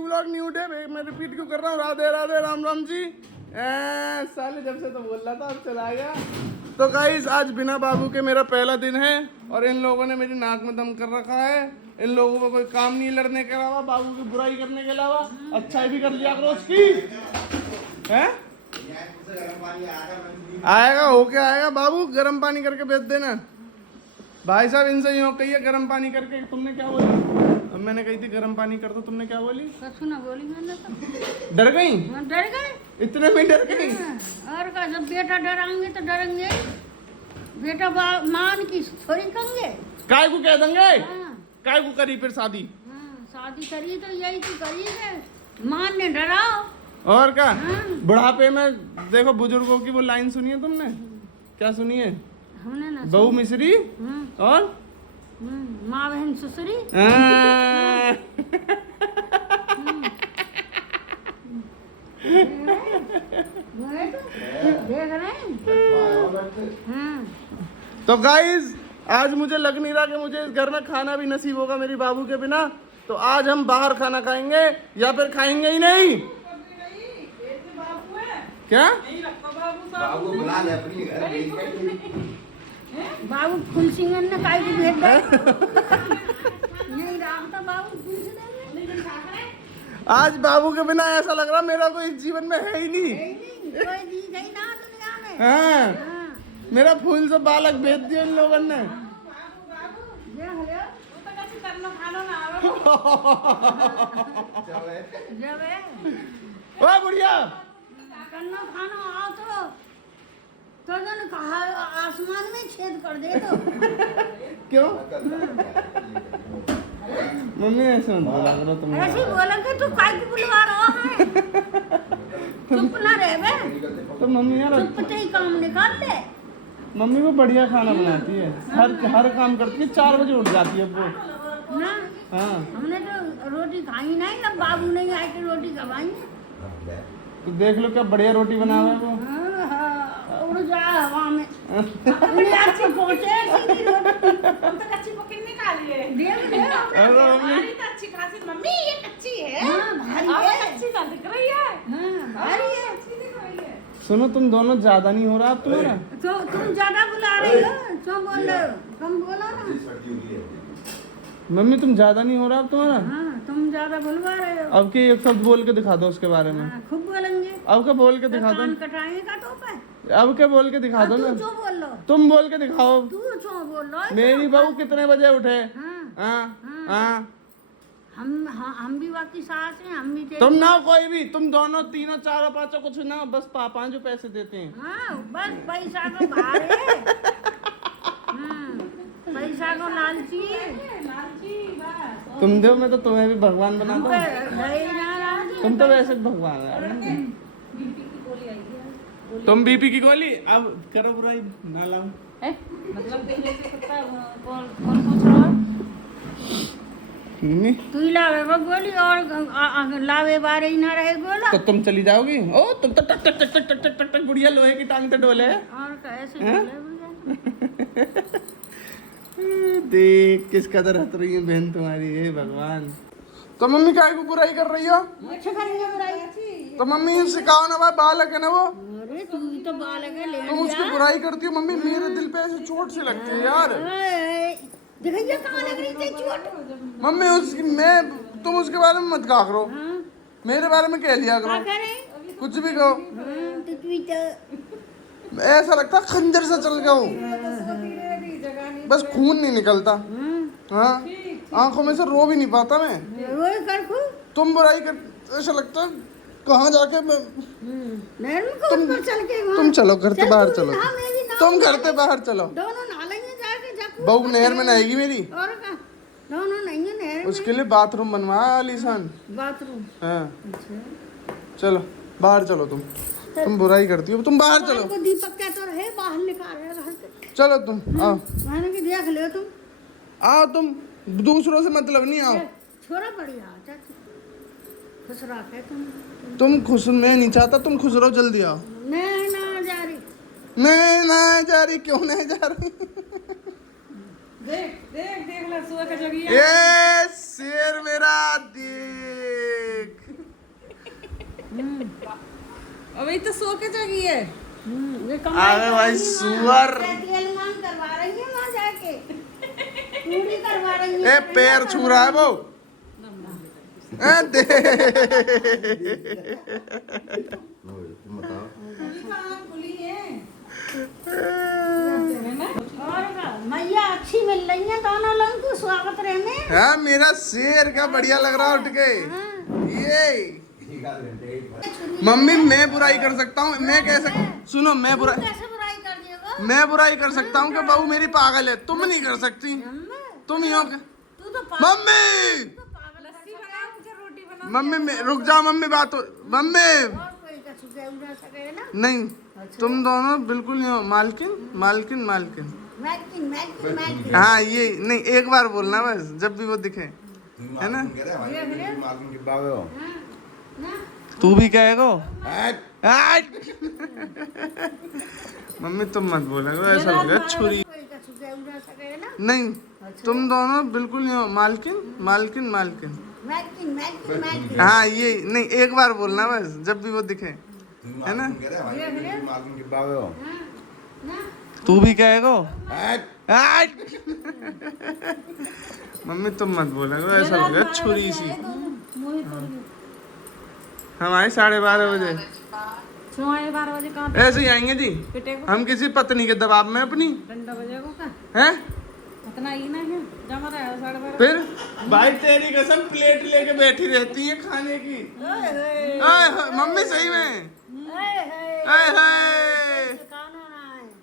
New vlog new day. मैं repeat क्यों कर रहा हूँ? राधे राधे, राम राम जी। साले जब से तो बोल रहा था, अब चला गया। तो गाइस आज बिना बाबू के मेरा पहला दिन है और इन लोगों ने मेरी नाक में दम कर रखा है। इन लोगों को कोई काम नहीं लड़ने के अलावा, बाबू की बुराई करने के अलावा। अच्छाई भी कर लिया करो उसकी, है? आएगा होके आएगा। बाबू गर्म पानी करके भेज देना। भाई साहब इनसे यूँ कहिए गर्म पानी करके। तुमने क्या बोली? अब मैंने कही थी गर्म पानी कर दो, तुमने क्या बोली? कुछ ना बोली मैंने तो। डर गई? डर गए? इतने में डर गई? और का जब बेटा डराएंगे तो डरेंगे। बेटा मान की थोड़ी कहेंगे। काय को कह देंगे? हाँ। काय को करी फिर शादी? हाँ, शादी करी तो यही तो करी है, मान ने डराओ। और क्या? हाँ। बुढ़ापे में देखो बुजुर्गों की वो लाइन सुनी है तुमने? क्या सुनी है? हमने ना बहू मिश्री और माँ बहन ससुरी। देख रहे हैं। तो गाइज आज मुझे लग नहीं रहा कि मुझे इस घर में खाना भी नसीब होगा मेरी बाबू के बिना। तो आज हम बाहर खाना खाएंगे या फिर खाएंगे ही नहीं। क्या बाबू बुला ले अपनी घर। बाबू फुल सिंगन ने काई को भेज दे। नहीं रामता बाबू फुल सिंगन। आज बाबू के बिना ऐसा लग रहा मेरा कोई इस जीवन में है ही नहीं। कोई दी गई ना दुनिया में। हाँ। मेरा फूल से बालक भेज दिया इन लोगों ने। ओए बुढ़िया कन्नो खाना आओ तो जन कहा आसमान में छेद कर दे तो। क्यों? मम्मी ऐसे मत बोला करो तुम। ऐसे बोलेंगे तो काय को बुलवा रहा है? चुप ना रह बे। तो मम्मी यार चुप से ही काम निकाल ले। मम्मी को बढ़िया खाना बनाती है, हर काम करती है। 4 बजे उठ जाती है वो ना। हाँ। हमने तो रोटी खाई नहीं, अब बाबू नहीं आए कि रोटी खवाएंगे। तो देख लो क्या बढ़िया रोटी बना हुआ है वो। उड़ जाए हवा में। उन्हें अच्छी पहुंचे सीधी रोटी। हम तो कच्ची पकड़ने का लिए। देख ले। हमारी तो अच्छी खासी मम्मी ये कच्ची है। हाँ, भारी और है। कच्ची ना दिख रही है। हाँ, भारी है। अच्छी दिख रही है। सुनो तुम दोनों ज्यादा नहीं हो रहा अब तुम्हारा? तो तुम ज्यादा बुला रही हो, क्यों बोल रहे हो? कम बोलो ना। मम्मी तुम ज्यादा नहीं हो रहा अब तुम्हारा? हाँ, तुम ज्यादा बुलवा रहे हो। अब के एक शब्द बोल के दिखा दो उसके बारे में। हाँ, खूब बोलेंगे। अब क्या बोल के दिखा दो? कान कटाएगा तो पे। अब क्या बोल के दिखा दो तू ना। क्यों बोल रहे हो? तुम बोल के दिखाओ। तू क्यों बोल रहा है? मेरी बहू कितने बजे उठे? हाँ, हाँ हाँ। हम भी बाकी सास हैं, हम भी तुम ना कोई भी, तुम दोनों तीनों चारों पांचों कुछ ना, बस पापा जो पैसे देते हैं। हाँ, बस पैसा को भार है। पैसा को लालची है। लालची बस। तुम दो, मैं तो तुम्हें भी भगवान बना हम दो। पे नहीं ना लालची। तुम तो वैसे भी भगवान है। तुम बीपी की गोली अब करो बुराई ना लाऊं। मतलब पहले से पता है कौन पूछ रहा है? नहीं तू ही लावे वो गोली और लावे बारे ही ना रहे गोला। तो तुम चली जाओगी। ओ तुम तो टक टक टक टक टक टक टक बुढ़िया लोहे की टांग पे डोले। और कैसे बोले देख किस कदर हंस रही है बहन तुम्हारी, हे भगवान। तो मम्मी काय को बुराई कर रही हो? अच्छा करेंगे बुराई। तो मम्मी सिखाओ ना भाई, बालक है ना वो। अरे तू ही तो बालक है, ले तुम उसकी बुराई करती हो मम्मी, मेरे दिल पे ऐसे चोट सी लगती है यार। देखिए कहाँ लग रही थी चोट। मम्मी तुम उसके बारे में मत कहा करो। हाँ, मेरे बारे में कह लिया क्या करो, करें? कुछ भी कहो। हाँ, तो तू ही तो ऐसा लगता है खंजर से चल गया हूँ, बस खून नहीं निकलता। हाँ, आंखों में से रो भी नहीं पाता मैं। रोए कर खूब। तुम बुराई कर, ऐसा लगता है कहाँ जाके मैं। तुम चलो घर से बाहर चलो, तुम घर से बाहर चलो। दोनों नहालेंगे जाके जाके। बहू नहर में नहाएगी मेरी। और का दोनों नहीं है नहर में। उसके लिए बाथरूम बनवा आलीशान। बाथरूम। हाँ अच्छा। चलो बाहर चलो। तुम बुराई करती हो, तुम बाहर चलो। को दीपक क्या तो रहे बाहर निकाल रहे घर से। चलो तुम आओ, मैंने कि देख लियो तुम। आओ तुम, दूसरों से मतलब नहीं। आओ छोरा बढ़िया चाची, खुश रखे तुम खुश, मैं नहीं चाहता तुम खुश रहो, जल्दी आओ। मैं ना जा रही। मैं ना जा रही, क्यों नहीं जा रही? देख देख देख ले सुअर का जगिया। ये शेर मेरा देख, अभी तो सो के जगी है। ये अरे भाई सुअर। मान करवा रही है वहाँ जाके, पूरी करवा रही है। ए पैर छू रहा है वो। दे। तुम बताओ। खुली है। और का मैया अच्छी मिल रही है दोनों लोगों को, स्वागत रहने। हाँ मेरा शेर का बढ़िया लग रहा है उठ के। ये मम्मी मैं बुराई कर सकता हूँ, मैं कैसे, सुनो मैं बुराई, कैसे बुराई कर दिएगा? मैं बुराई कर सकता हूँ कि बहू मेरी पागल है, तुम नहीं कर सकती। तुम ही हो तू तो मम्मी। लस्सी बना, मुझे रोटी बना। मम्मी रुक जाओ, मम्मी बात हो, मम्मी और कोई का छुपे उड़ा सके ना। नहीं, तुम दोनों बिल्कुल नहीं हो। मालकिन मालकिन मालकिन। मैकिन मैकिन मैकिन। हाँ ये नहीं, एक बार बोलना बस, जब भी वो दिखे, है ना। मालूम के बावे हो। ना तू भी कहेगा मम्मी तुम मत बोलेगा, ऐसा हो गया छुरी। कोई का छुपे उड़ा सके ना। नहीं, तुम दोनों बिल्कुल नहीं हो। मालकिन मालकिन मालकिन। मैकिन मैकिन मैकिन। हाँ ये नहीं, एक बार बोलना बस, जब भी वो दिखे, है ना। मालूम के बावे हो। ना तू भी कहेगा मम्मी तुम मत बोलेगा, ऐसा हो गया छुरी सी। हम आए 12:30 बजे, सुबह 12 बजे कहाँ ऐसे ही आएंगे जी। पिटे को हम किसी पत्नी के दबाव में अपनी, डंडा बजेगा का? हैं। इतना ही ना है, जमा रहा है 12:30। फिर भाई तेरी कसम प्लेट लेके बैठी रहती है खाने की। मम्मी सही में।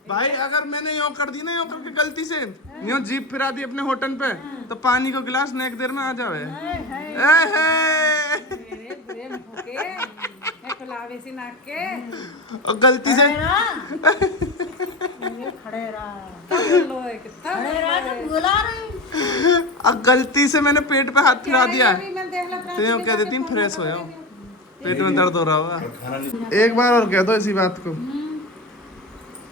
भाई अगर मैंने यो कर दी ना, यो करके गलती से यो जीप फिरा दी अपने होटल पे, तो पानी को गिलास नेक देर में आ जावे। मेरे बुरे मुंह के, एक गुलाबी सी नाक के। और गलती से खड़े रहा लो है, कितना खड़े रहा तो बुला रहे। और गलती से मैंने पेट पे हाथ फिरा दिया, अभी मैं देख ला तो यो कह देती हूँ फ्रेश हो जाओ, पेट में दर्द हो रहा होगा। खाना नहीं। एक बार और कह दो इसी बात को।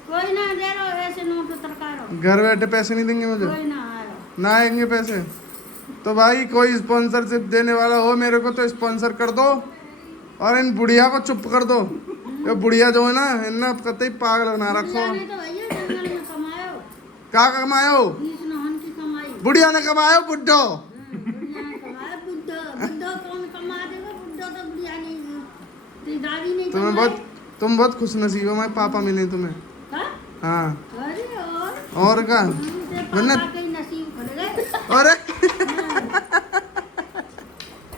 कोई ना दे रहा ऐसे नोट तरकारो। घर बैठे पैसे नहीं देंगे मुझे, कोई ना आ रहा। ना आएंगे पैसे। तो भाई कोई स्पॉन्सरशिप देने वाला हो मेरे को तो स्पॉन्सर कर दो, और इन बुढ़िया को चुप कर दो। ये बुढ़िया जो है ना, इन्ना कतई पागल बना रखो। नहीं तो भैया जंगल में कमायो, क्या कमायो? बीस नहन की कमाई। बुढ़िया ने कमायो, बुड्ढो। बुढ़िया ने कमाया, बुड्ढो बुड्ढो कौन कमा देगा? बुड्ढो तो बुढ़िया नहीं, तेरी दादी नहीं कमाई। तुम बहुत खुश नसीब हो, मैं पापा मिले तुम्हें। हाँ? हाँ अरे और का तेरे वरना पापा के ही नसीब खुल गए अरे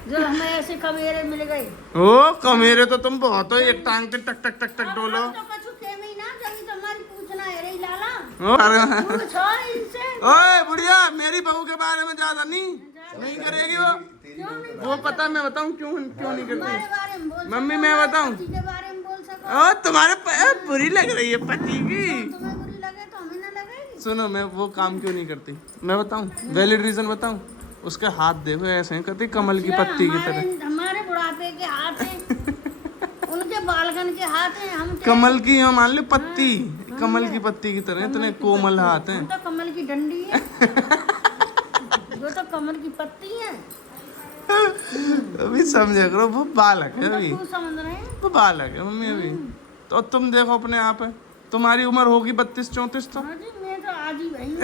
जो हमें ऐसे कमेरे मिल गए। ओ कमेरे तो तुम बहुत हो, एक टांग पे टक टक टक टक डोलो। तो कछु खेमे ही ना, जब तुम्हारी पूछना है रे लाला। ओ, अरे पूछो इनसे। ओए बुढ़िया, मेरी बहू के बारे में ज्यादा नहीं करेगी वो। क्यों नहीं? वो पता, मैं बताऊं क्यों नहीं तुम्हारे करती। बारे में बोल मम्मी, सको, मैं हमारे बताऊं? पति के बारे में बोल सको। ओ तुम्हारे बुरी लग रही है पति की। तुम्हें बुरी लगे तो हमें ना लगेगी। सुनो, मैं वो काम क्यों नहीं करती, मैं बताऊं, वैलिड रीजन बताऊं। उसके हाथ देखो ऐसे हैं, कहती कमल की पत्ती की तरह। हमारे बुढ़ापे के हाथ हैं, उनके बालगन के हाथ हैं। हम कमल की यो मान लो पत्ती, कमल की पत्ती की तरह इतने कोमल हाथ हैं। हम तो कमल की डंडी है, वो तो कमल की पत्ती है। अभी समझा करो, वो बालक है अभी, तू समझ रहे हैं? वो बालक है मम्मी अभी। तो तुम देखो अपने आप है, तुम्हारी उम्र होगी 32-34 तो। हाँ जी, मैं तो आज ही भाई हूँ।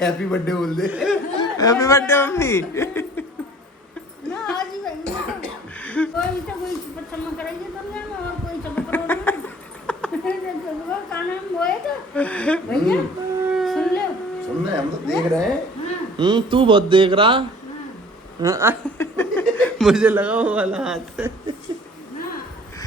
हैप्पी बर्थडे बोल दे। Happy birthday mummy. ना आज ही भाई हूँ। कोई तो कोई चमक रही है दुनिया में, और कोई चमक रहा नहीं। का नाम वो है तो भैया सुन लो। सुन रहे हम तो देख रहे हैं। तू बहुत देख रहा। मुझे लगा वो वाला हाथ है।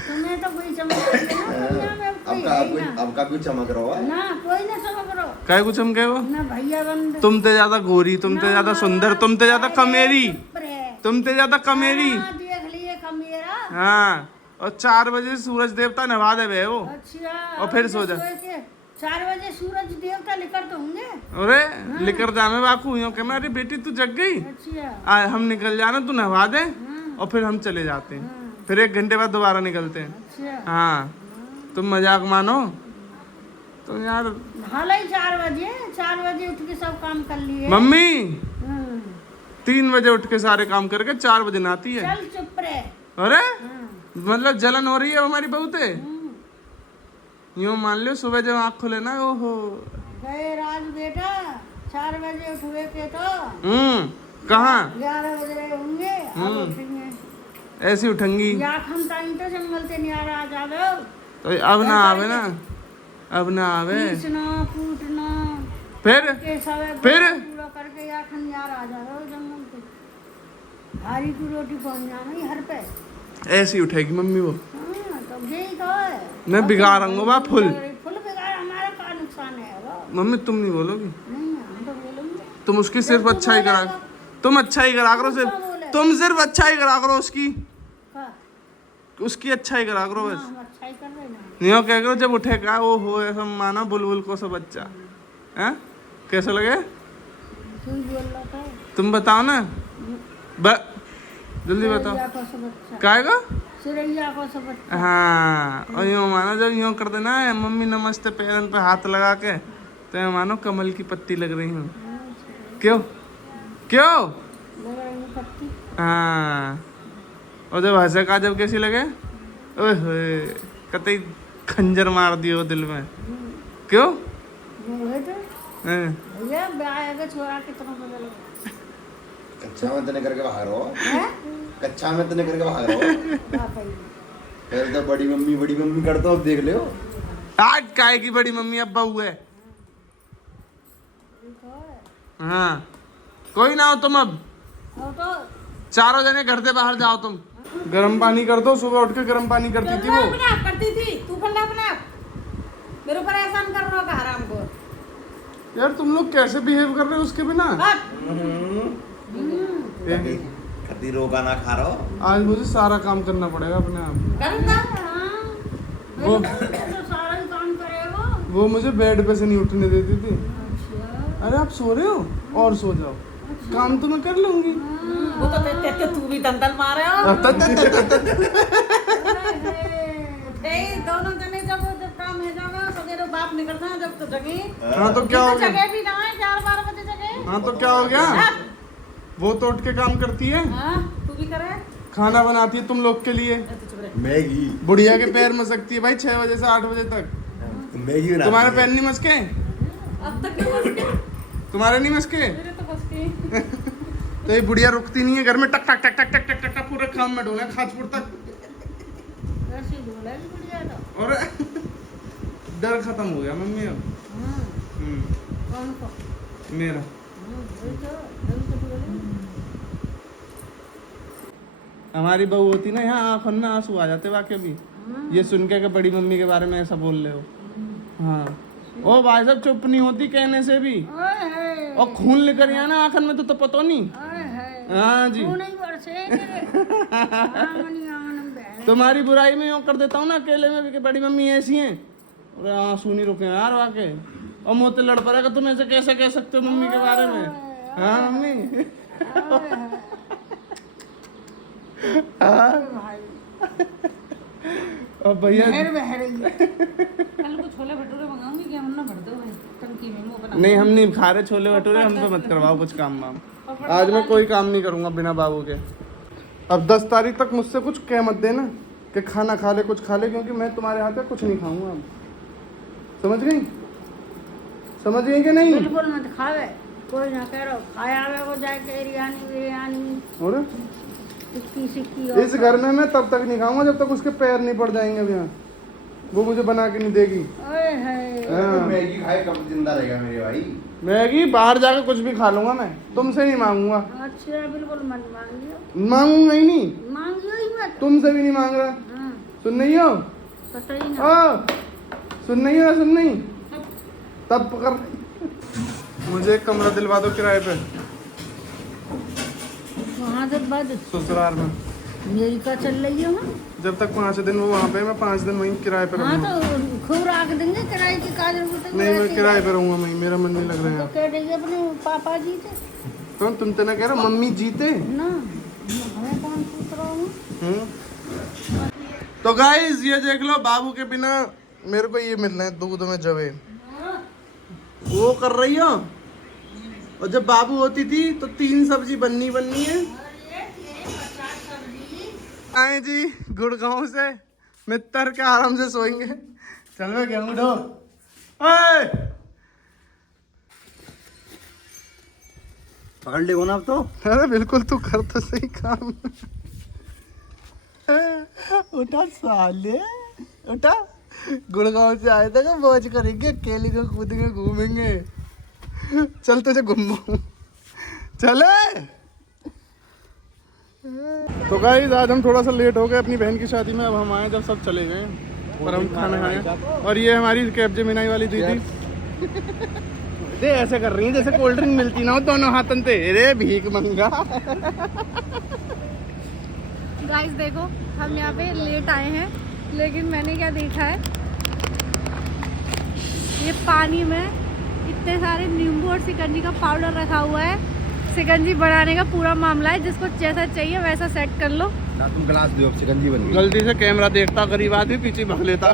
तुम्हें तो कोई चमक रही है ना दुनिया में, अब कोई है ही ना। अब का कुछ चमक रहा है ना कोई ना चमक रहा। क्या कुछ हम कहे वो? ना भैया बंद। तुमते ज्यादा गोरी, तुमते ज्यादा सुंदर, तुमते ज्यादा कमेरी, देख तुमते ज्यादा कमेरी। लिए कमेरा। हाँ, और 4 बजे सूरज देवता नहा देवे वो। अच्छा, और फिर सो जा। 4 बजे सूरज देवता लेकर तो होंगे। अरे लेकर जामे बाकू यूं के मेरी बेटी तू जग गई, अच्छा हम निकल जाना, तू नहवा दे, और फिर हम चले जाते हैं। फिर 1 घंटे बाद दोबारा निकलते हैं। अच्छा हाँ, तुम मजाक मानो तो यार। भले ही 4 बजे उठ के सब काम कर लिए। मम्मी 3 बजे उठ के सारे काम करके 4 बजे नहाती है। चल चुप रहे। अरे हाँ। मतलब जलन हो रही है हमारी बहू से। यूं मान लो सुबह जब आँख खुले ना, ओहो। गए राज बेटा 4 बजे उठे थे तो कहाँ 11 बज रहे होंगे, अब उठेंगे। ऐसी उठेंगी या हम टाइम तो जंगल से न्यारा आ जावे, तो अब ना आवे ना, अब ना आवे पीसना कूटना फिर के सब फिर? पूरा करके या खन न्यारा आ जावे जंगल से। भारी की रोटी पहुंच जावे हर पे। ऐसी उठेगी मम्मी वो। हाँ, तो यही तो है। मैं बिगाड़ूंगा बा फुल। फुल बिगाड़, हमारा का नुकसान है वो? मम्मी तुम नहीं बोलोगी, नहीं, हम तो बोलेंगे। तुम उसकी सिर्फ जब तू अच्छा ही करा, बोलेगा। तुम अच्छा ही करा करो सिर्फ, कौन बोले? तुम सिर्फ अच्छा ही करा करो उसकी, का? उसकी अच्छा ही करा करो हाँ, बस। हम अच्छा ही कर रहे ना। नहीं हो क्या करो जब उठेगा वो हो ऐसा मानो बुलबुल को सब बच्चा है। कैसा लगे तू ही बोल रहा था। तुम बताओ ना, जल्दी बताओ सुरैया को सब अच्छा। काहेगा। सुरैया को सब अच्छा। हाँ, और यूँ मानो जब यूँ कर देना है मम्मी नमस्ते पैरन पे हाथ लगा के, तो यूँ मानो कमल की पत्ती लग रही हूँ। क्यों क्यों? लग रही है पत्ती। हाँ, और जब हंसे का जब कैसी लगे, ओए होए कतई खंजर मार दियो दिल में। क्यों? नहीं तो हाँ, भैया ब्याह के छोरा कितना बदल गया कच्चा में तने करके भाग रहो, है? कच्चा में तने करके भाग रहो। वाकई में। पहले तो बड़ी मम्मी करते हो, अब देख लियो। आज काय की बड़ी मम्मी अब बहू है। ये तो है। हाँ, कोई ना हो तुम अब और तो चारों जने घर से बाहर जाओ तुम। गर्म पानी कर दो, सुबह उठ के गर्म पानी करती थी वो। अपने आप करती थी, तू फल अपने आप मेरे ऊपर एहसान कर रहा है हराम को। यार तुम लोग कैसे बिहेव कर रहे हो उसके बिना। खती रोका ना खा रहो। आज मुझे सारा काम करना पड़ेगा अपने आप। करना हाँ, वो तो सारा ही काम करेगा। वो मुझे बेड पे से नहीं उठने देती थी। अच्छा। अरे आप सो रहे हो और सो जाओ, काम तो मैं कर लूंगी। वो तो ते तू भी दंदल मारे हो। दोनों जने जब काम है जाओगे सवेरे बाप निकलता है जब तो जगे। हाँ तो क्या हो गया? जगह भी ना है 4-12 बजे जगह। हाँ तो क्या हो गया? वो तो उठ के काम करती है, हाँ तू भी करे। खाना बनाती है तुम लोग के लिए, तो चुप रह। मैगी, बुढ़िया के पैर मसकती है भाई 6 बजे से 8 बजे तक। मैगी बना तुम्हारे पैर नहीं मसके? अब तक क्यों बस के? तुम्हारे नहीं मसके? मेरे तो बस के। तो ये बुढ़िया रुकती नहीं है घर में, टक टक टक टक टक टक टक टक पूरे काम में डोला खाजपुर तक। वैसे ही बोला भी बढ़िया था। और डर खत्म हो गया मम्मी अब। हाँ, कौन को? मेरा वही तो बोले। हमारी बहू होती ना यहाँ आँखों में आंसू आ जाते वाकई भी, ये सुन के कि बड़ी मम्मी के बारे में ऐसा बोल रहे हो। हाँ, ओ भाई साहब चुप नहीं होती कहने से भी, ओए है, और खून लेकर यहाँ ना आँखन में तो पता नहीं। ओए है। हाँ जी, तू नहीं बरसेंगे रे। आंगन आंगन बहन। तुम्हारी बुराई में यूँ कर देता हूँ ना अकेले में भी कि बड़ी मम्मी ऐसी हैं, और आंसू नहीं रुके यार वाकई। और मोते लड़ पड़ेगा तुम ऐसे कैसे कह सकते हो मम्मी के बारे में। हाँ मम्मी। हाँ भाई और भैया बहर बह रही है। कल को छोले भटूरे मंगाऊंगी कि हम ना भर दो भाई टंकी में मुंह बना। नहीं, हम नहीं खा रहे छोले भटूरे, हम तो मत करवाओ कुछ काम वाम। आज मैं कोई काम नहीं करूंगा बिना बाबू के। अब 10 तारीख तक मुझसे कुछ कह मत देना कि खाना खा ले कुछ खा ले, क्योंकि मैं तुम्हारे हाथ का कुछ नहीं खाऊंगा अब। समझ गई? समझ गई कि नहीं? बिल्कुल मत खावे, कोई ना कह रहा खाया आवे को जाए के बिरयानी बिरयानी और टिक्की सिक्की इस घर में मैं तब तक नहीं खाऊंगा जब तक उसके पैर नहीं पड़ जाएंगे अब यहाँ। वो मुझे बना के नहीं देगी। ओए है। हाँ। मैगी खाए कब जिंदा रहेगा मेरे भाई। मैगी बाहर जाकर कुछ भी खा लूंगा मैं, तुमसे नहीं मांगूंगा। अच्छा बिल्कुल मत मांगियो, मांगूंगा ही नहीं, मांगियो ही मत। तुमसे भी नहीं मांग रहा। हाँ, सुन नहीं हो? कतई ना। सुन नहीं हो? सुन नहीं तब पकड़। मुझे एक कमरा दिलवा दो किराए पे वहाँ से बाद ससुराल में। मेरी का चल रही है वहाँ। जब तक 5 दिन वो वहाँ पे, मैं 5 दिन वहीं किराए पे हाँ रहूंगा। तो खूब राख देंगे किराए की काजल बुतल। नहीं, मैं किराए पे रहूंगा वहीं, मेरा मन नहीं लग रहा तो है। कह देंगे अपने पापा जी थे तो तुम तो ना कह रहे मम्मी जीते। ना, हमें कौन पूछ रहा हूँ। तो गाइस ये देख लो, बाबू के बिना मेरे को ये मिल रहे हैं दूध में जवे। वो कर रही हो, और जब बाबू होती थी तो 3 सब्जी बननी है। आए जी गुड़गांव से मित्र के आराम से सोएंगे। चल वे गेहूं ढो। ओए पकड़ ले ना अब तो। अरे बिल्कुल तू कर तो सही काम। उठा साले उठा। गुड़गांव से आए थे कि मौज करेंगे, अकेले को कूदेंगे घूमेंगे। चल तुझे घूमो चले। तो गाइस आज हम थोड़ा सा लेट हो गए अपनी बहन की शादी में। अब हम आए जब सब चले गए पर हम खाना खाए। और ये हमारी कैपजेमिनी वाली दीदी दे ऐसे कर रही है जैसे कोल्ड ड्रिंक मिलती ना हो दोनों हाथन पे। अरे भीख मंगा। गाइस देखो हम यहाँ पे लेट आए हैं, लेकिन मैंने क्या देखा है, ये पानी में इतने सारे नींबू और शिकंजी का पाउडर रखा हुआ है। शिकंजी बनाने का पूरा मामला है, जिसको जैसा चाहिए वैसा सेट कर लो। ना तुम गिलास दो, अब शिकंजी बन गई। गलती से कैमरा देखता गरीब आदमी पीछे भाग लेता।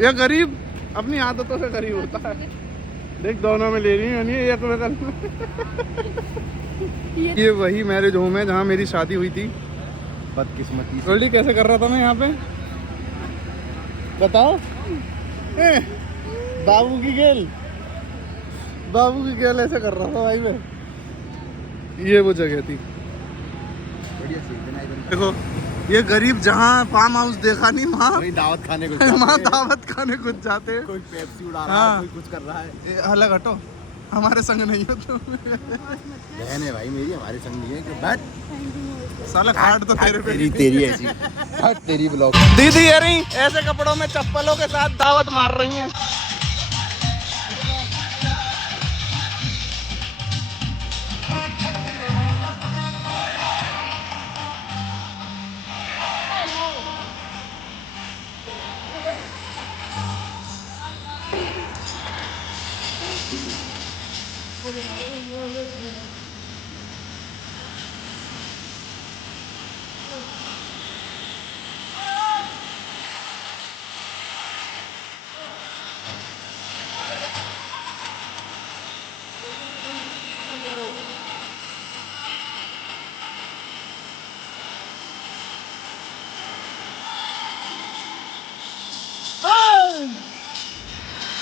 ये गरीब अपनी आदतों से गरीब होता है। देख दोनों में ले रही है नहीं एक में। ये वही मैरिज होम है जहाँ मेरी शादी हुई थी। बदकिस्मती से। गोल्डी कैसे कर रहा था मैं यहाँ पे बताओ। बाबू की गेल ऐसे कर रहा था भाई मैं। ये वो जगह थी। बढ़िया सी इतना ही बनता। देखो ये गरीब जहाँ फार्म हाउस देखा नहीं वहाँ वही दावत खाने को वहाँ दावत खाने कुछ जाते हैं। कोई पेप्सी उड़ा रहा हाँ। है, कोई कुछ कर रहा है। ए, अलग हटो हमारे संग नहीं हो तुम। बहन है भाई मेरी, हमारे संग नहीं है कि बैठ। साला काट तो तेरे पे। तेरी ऐसी हट तेरी ब्लॉग। दीदी ये रही ऐसे कपड़ों में चप्पलों के साथ दावत मार रही हैं।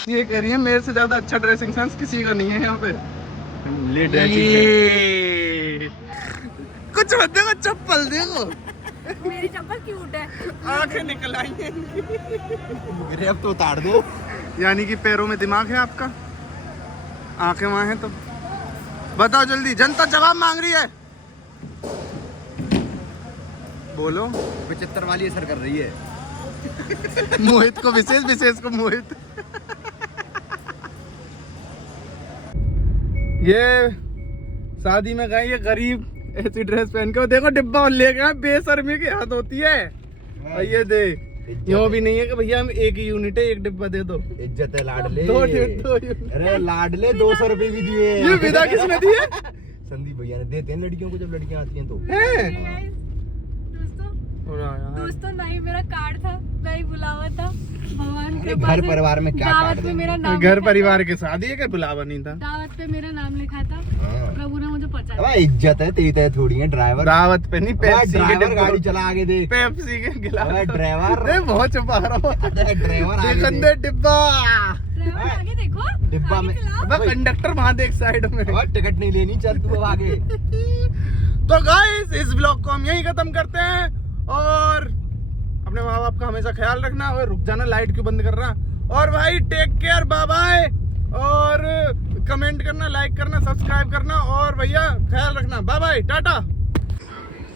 ये कह रही है मेरे से ज्यादा अच्छा ड्रेसिंग सेंस किसी का नहीं है यहाँ पे। ले ये कुछ मत देखो चप्पल देखो। मेरी चप्पल क्यूट है। आंखें निकल आई हैं। मेरे अब तो उतार दो। यानी कि पैरों में दिमाग है आपका, आंखें वहाँ हैं। तो बताओ जल्दी, जनता जवाब मांग रही है। बोलो। 75 वाली असर कर रही है। मोहित को विशेष को मोहित। ये शादी में गए ये गरीब ऐसी ड्रेस पहन के। देखो डिब्बा और ले गए, बेशर्मी की हद होती है। और ये दे यूं भी नहीं है कि भैया हम एक ही यूनिट है एक डिब्बा दे दो। इज्जत है लाडले। दो यूनिट। अरे लाडले 200 रुपए भी दिए। ये विदा किसने दी है? संदीप भैया ने देते हैं लड़कियों को जब लड़कियां आती हैं तो। दोस्तों नहीं मेरा कार्ड था, नहीं बुलावा था भगवान के घर परिवार में क्या दावत कार्ड पे देंगे? मेरा नाम घर लिखा परिवार के शादी है क्या बुलावा नहीं था? था। दावत पे मेरा नाम लिखा था, हाँ। प्रभु ने मुझे पहुंचा अब इज्जत है तेरी तरह थोड़ी है। ड्राइवर दावत पे नहीं, पेप्सी के ड्राइवर डिब्बे गाड़ी चला आगे देख। पेप्सी के गिलास। अबे ड्राइवर। अरे बहुत छुपा रहा हूँ। ड्राइवर आगे देखन देख। दे डिब्बा। ड्राइवर आगे देखो, डिब्बा आगे में चलाओ। अबे कंडक्टर वहां देख साइड में। अब टिकट नहीं लेनी, चल तू अब आगे। तो गाइस इस ब्लॉग को हम यही खत्म करते हैं। और अपने माँ बाप का हमेशा ख्याल रखना। और रुक जाना, लाइट क्यों बंद कर रहा। और भाई टेक केयर, बाय बाय। और कमेंट करना, लाइक करना, सब्सक्राइब करना। और भैया ख्याल रखना, बाय बाय, टाटा।